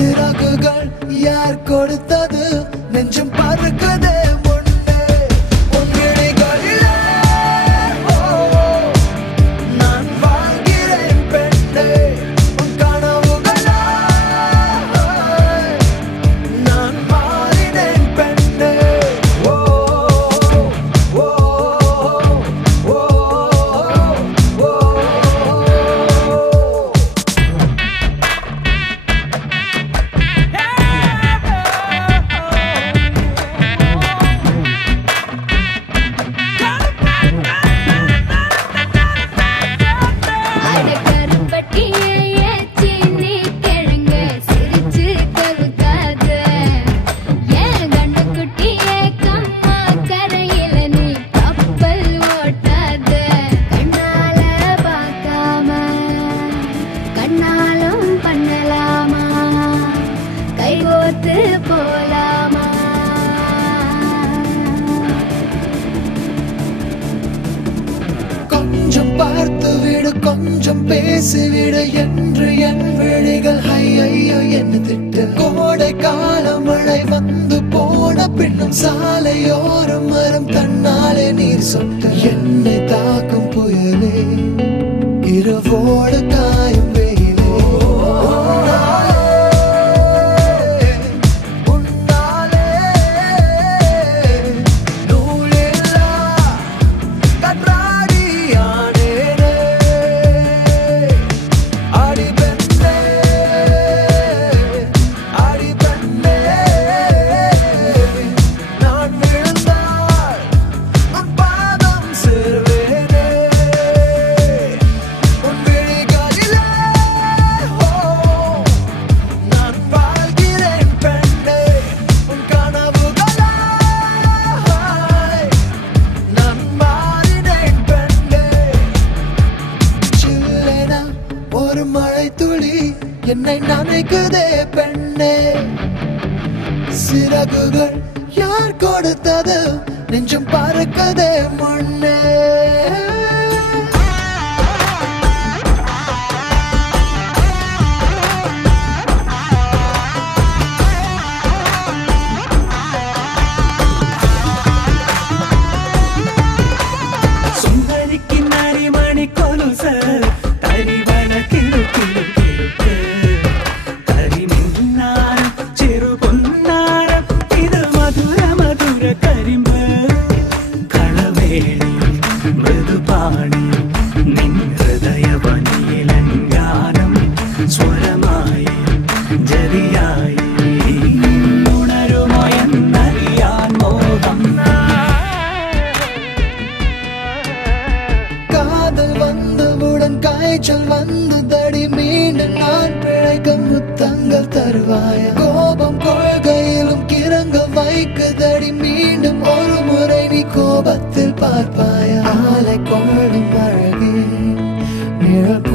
சிறகுகள் யார் கொடுத்தது நெஞ்சம் பறக்குதே முன்னே உன் விழிகளிலே நான் வாழ்கிறேன் பெண்ணே உன் கனவுகளா நான் மாறினேன் பெண்ணே ஓ ஓ ஓ ஓ கொஞ்சம் பார்த்து விடு கொஞ்சம் பேசிவிடு என்று என் விழிகள் ஐயோ என்ன திட்டு கோடை கால மழை வந்து போன பின்னும் சாலையோரம் மரம் தன்னாலே நீர் சொட்டு என்னை தாக்கும் புயலே இரவோடு காயும் வெயிலே ஒரு மழை துளி என்னை நனைக்குதே பெண்ணே சிறகுகள் யார் கொடுத்தது நெஞ்சம் பறக்குதே முன்னே காய்ச்சல் வந்ததடி மீண்டும் நான் பிழைக்க முத்தங்கள் தருவாய கோபம் கொள்கையிலும் கிறங்க வைக்குதடி மீண்டும் ஒரு முறை நீ கோபத்தில் பார்ப்பாய ஆலை கொள்ளும் அழகே நிழல்